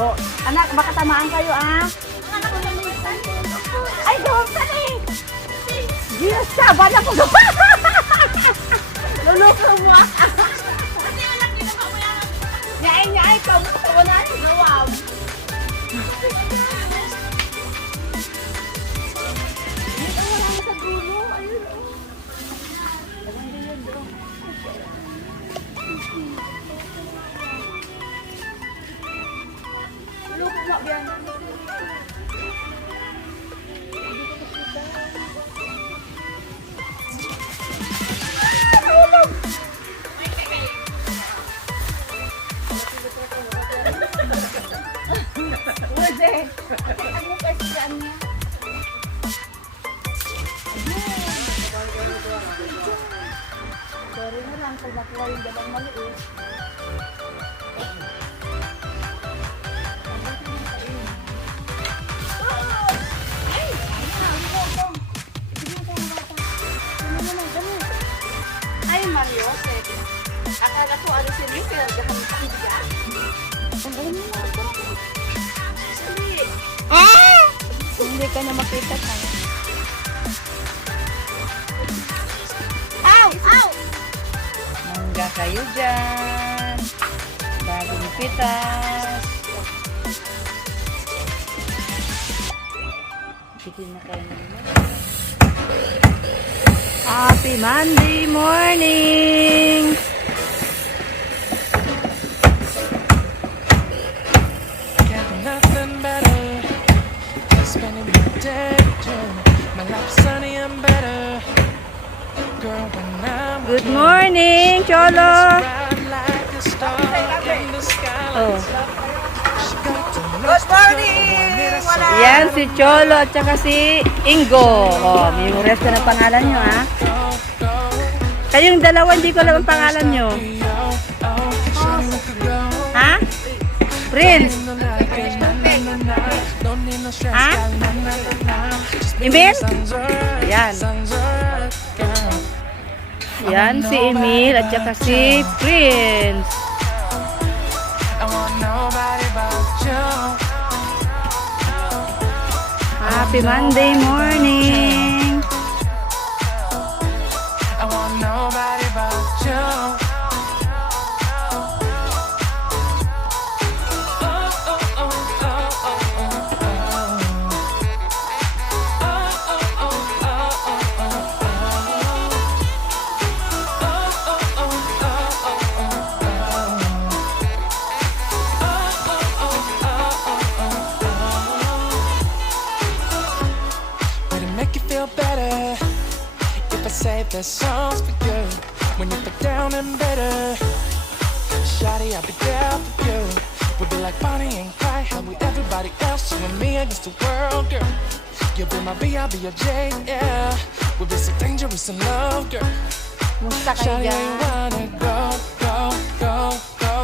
Oh, anak, baka tamaan kayo ah. Ay, doon ka eh. Diyos ka, bala ko doon. Luluto mo ah. Nyay, pabuto ko na. Nawab. Dito wala mo sa dulo. Ayun oh. Lupa mo yan. Pwede. Ano kasi yan niya? Sorry na lang kung nakuha yung dalang maliit. Ay, Mario, akala ko ano si Miguel, gahamit ka. Ang alam mo na ito. Hindi ka na makita tayo. Ow! Mangga kayo dyan. Bagong pitas. Sige na kayo naman. Happy Monday morning! Got nothing better than spending my day with my life sunny and better. Girl, when I'm Good morning, Cholo! ride like a star in the sky. Oh. She got to Good morning! Yan si Cholo at saka si Ingo. Oh, memorize ko na pangalan nyo ha. Kayong dalawa, hindi ko alam ang pangalan nyo. Ha? Prince? Ha? Emil? Yan. Yan si Emil at saka si Prince. I want nobody but you. Happy Monday morning. I want nobody but you. Would it make you feel better if I say the songs for you? When you put down and better, shawty, I'll be there for you. We'll be like Bonnie and Clyde, how we everybody else, you and me against the world, girl. You'll be my B, I'll be your J, yeah. We'll be so dangerous in love, girl. Musta kayo Shawty, I dyan? wanna go, go, go, go.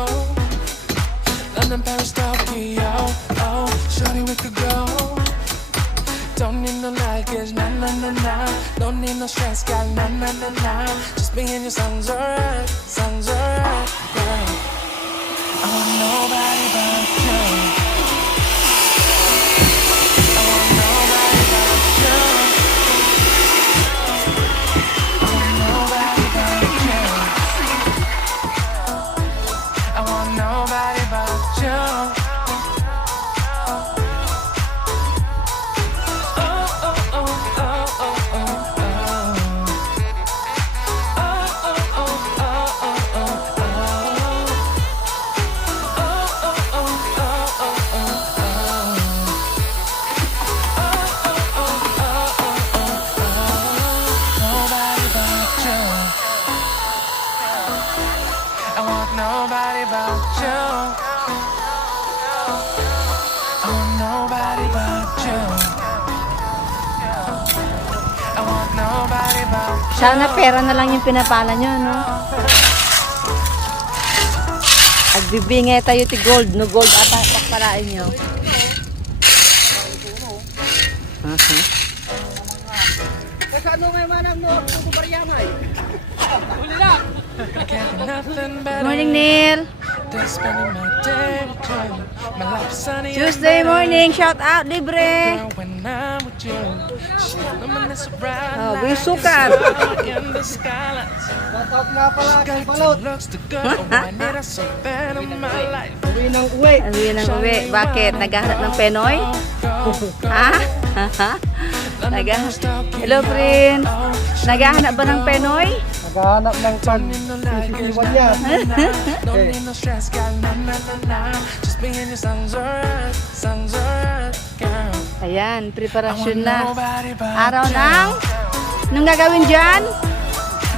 London, Paris, Tokyo, oh. Shawty, we could go. Don't need no luggage, nah, nah, nah, nah. Don't need no stress, gal, nah, nah, nah, nah. Just me and your songs alright, girl. I want nobody but you. I want nobody but you. I want nobody but you. I want nobody but you. Nobody but you. I want nobody but you. I want nobody but you. Sana pera na lang yung pinapala nyo, no? Agbibingay tayo ti gold, no? Gold ata pakpalain nyo. I can't do nothing Good better morning, Neil. than spending my day with you. My life is sunny and Tuesday better, morning, shout out, libre. girl, when I'm with you. She's luminous bright Oh, like bisukan. the star in the skyline. Got looks to go. I need her so bad in my life. Uwi ng uwi. Bakit? Naghahanap ng Penoy? Ha? Hello, friend. Naghahanap ba ng Penoy? Naghahanap ng pag-sisiwan niya. Don't need no stress, got na. Just being your songs alright, girl. Ayan, preparasyon na. Nobody but Araw ng... Anong gagawin dyan?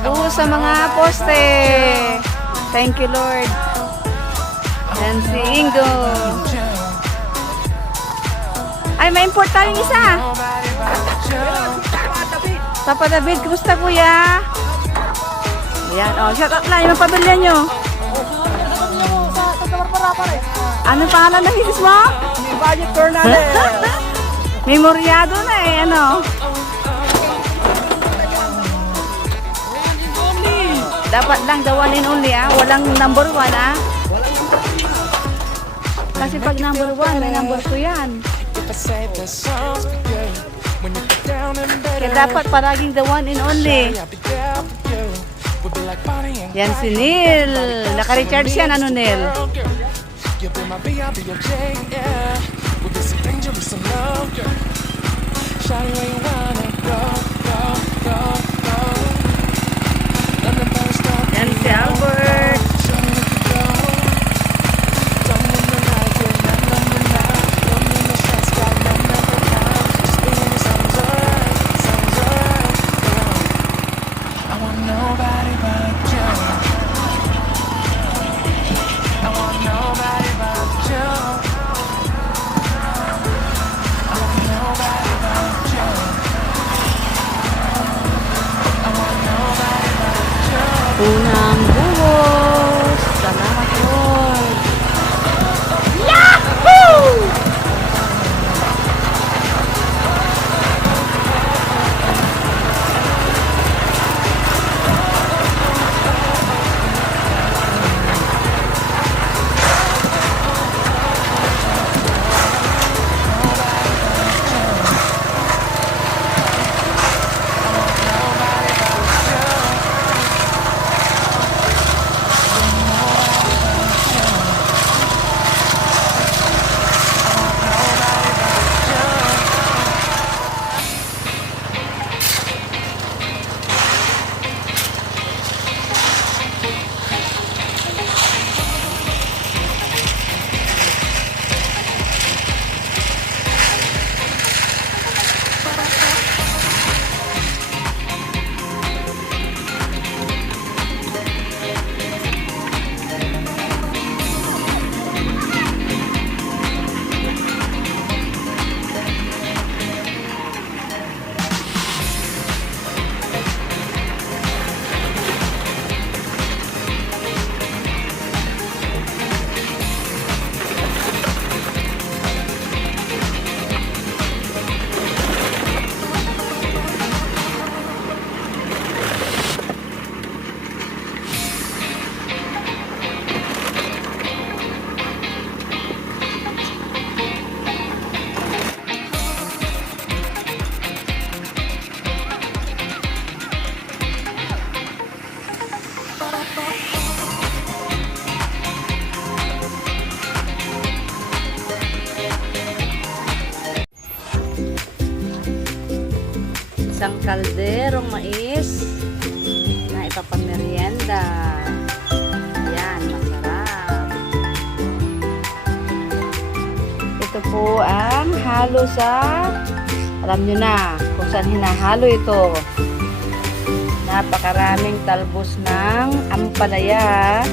Buhos sa mga poste. Thank you, Lord. Yan si Ingo. Ay, may import tayong isa. nobody but you. Papa David, kumusta kuya? Ayan, oh, shout out lang yung pamilya nyo. Anong pangalan ng misis mo? Budget Fernandez. Memoryado na eh, ano? Dapat lang the one and only ah, walang number 1 ah. Kasi pag number 1, may number 2 yan. If I say the songs for you, when you get down in bed, Kaya dapat palaging the one and only. I'll be there for you. We'll be like Bonnie and Yan si Neil. Naka-recharge yan, ano Neil? girl. You'll be my B, I'll be your J, yeah. We'll be so dangerous in love, girl. Shawty, where you wanna go, go, go, go. London, Paris, Tokyo. Yan si Albert. Show me where to go. Don't need no night, yeah, na. Don't need no stress, got na. Just being your songs alright, girl. I want nobody but you. I want nobody but you. I want nobody but you. I want nobody but you. Unang buhos. Salamat Lord. Yahoo! Isang kalderong mais na ipapamerienda. Yan, masarap. Ito po ang halo sa, alam nyo na kung saan hinahalo ito. Napakaraming talbos ng ampalaya.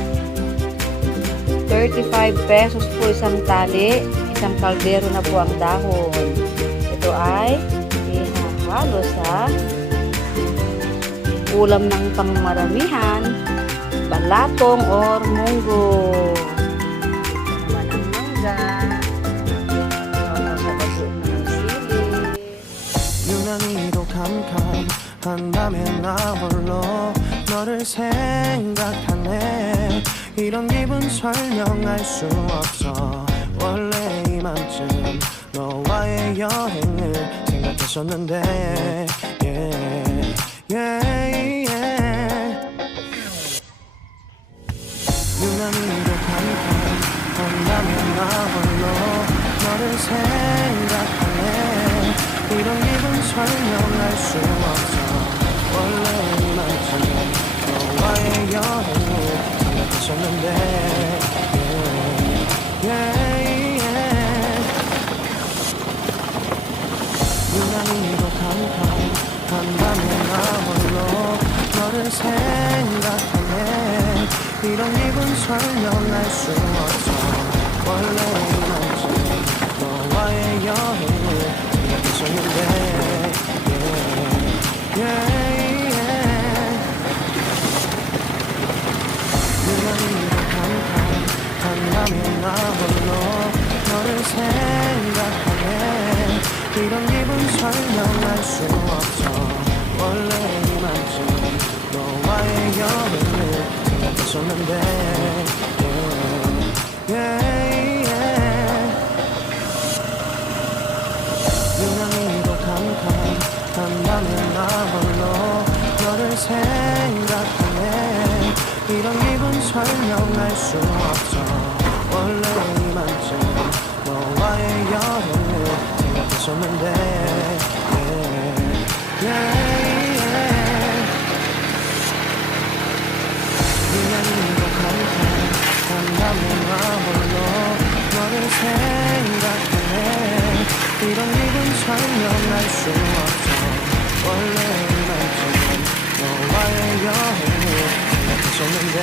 35 pesos po isang tali. Isang kaldero na po ang dahon. Ito ay ihahalo sa ulam ng pangmaramihan, balatong or munggo. Ito naman ang mangga. Ito sa bago ng sili. 유난히도 캄캄 한밤에 나 홀로 너를 생각하네. 이런 기분 설명할 수 없어. 원래 이맘쯤 너와의 여행을 생각했었는데 yeah. 유난히도 캄캄 한밤에 나 홀로 너를 생각하네. 이런 기분 설명할 수 없어. 원래 이만큼 너와의 여행을 생각했었는데 유난히도 캄캄 한밤에 나 홀로 너를 생각하네. 이런 기분 설명할 수 없어. 원래 이만큼 너와의 여행을 생각했었는데 유난히도 캄캄 한밤에 나 홀로 너를 생각하네. 이런 기분 설명할 수 없어. 원래 이만큼 너와의 여행을 생각했었는데 유난히도 캄캄 한밤에 나 홀로 너를 생각하네. 이런 기분 설명할 수 없어. 원래 이만큼 너와의 여행을 생각했었는데 유난히도 캄캄 한밤에 나 홀로 너를 생각하네. 이런 기분 설명할 수 없어. 원래 이만큼 너와의 여행을 생각했었는데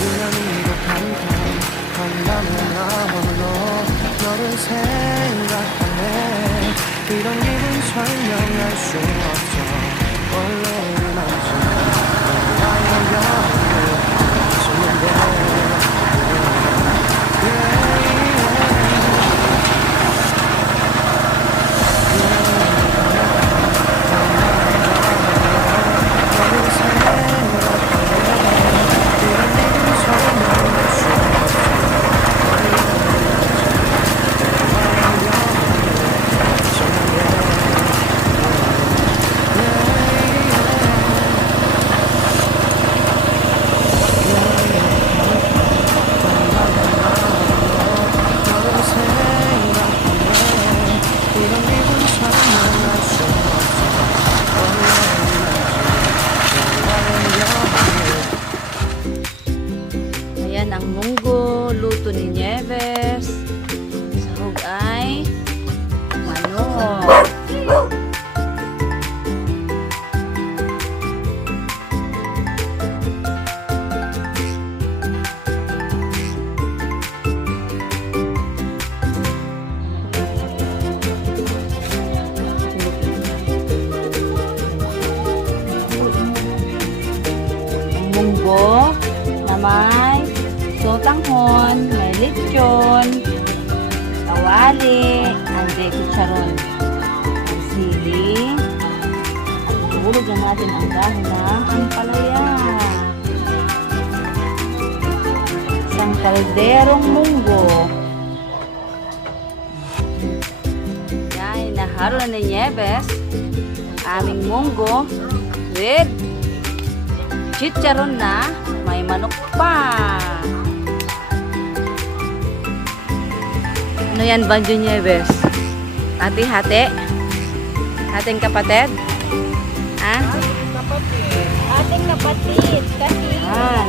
유난히도 캄캄 한밤에 나 홀로 너를 생각하네. 이런 기분 설명할 수 없어. 원래 이만큼 너와의 여행을 생각했었는데 Ayan ang munggo, luto ni Nieves. Sahog ay manok. Munggo na may sotanghon, may lechon, kawali, ande chicharon, ang sili, at ihulog lang natin ang dahon ng ampalaya. Isang kalderong munggo. Yan, naharo na ni Nieves aming munggo with chicharon na may manok pa. Ano yan, Banjo Nieves? Hati-hati? Ating kapatid? Ha? Ating kapatid. Kasi Yan.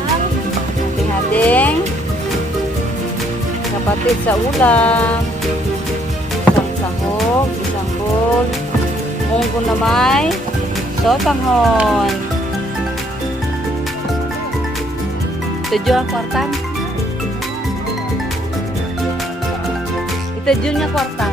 Hati-hating kapatid sa ulam. Isang sahog, isang bowl. Munggo na may sotanghon. Ito ang kwartan. Ito yung kwartan.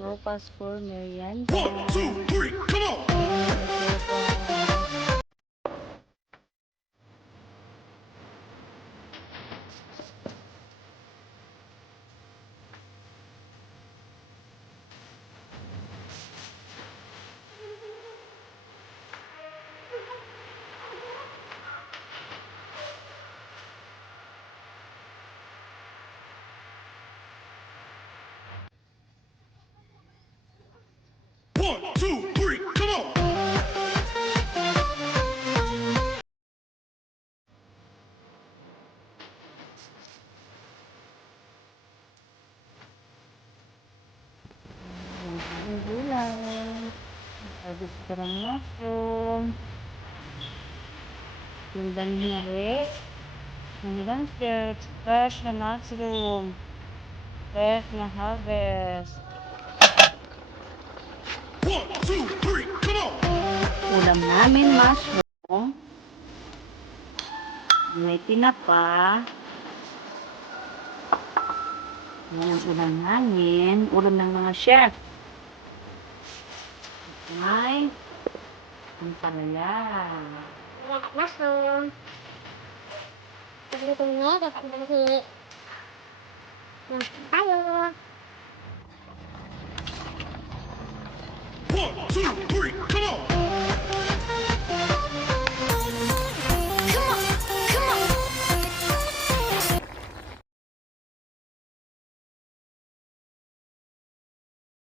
Sopas for merienda. Ang gulay. Agos ka ng mushroom. Yung danhiri. Yung lancet. Fresh na mushroom. Fresh na harvest. Ulam namin mushroom. May tinapa. Yan ang ulam namin. Ulam ng mga chef. May ang palaya. Mushroom. Pagluto niya, dapat malaki. Tayo. One, two, three, come on!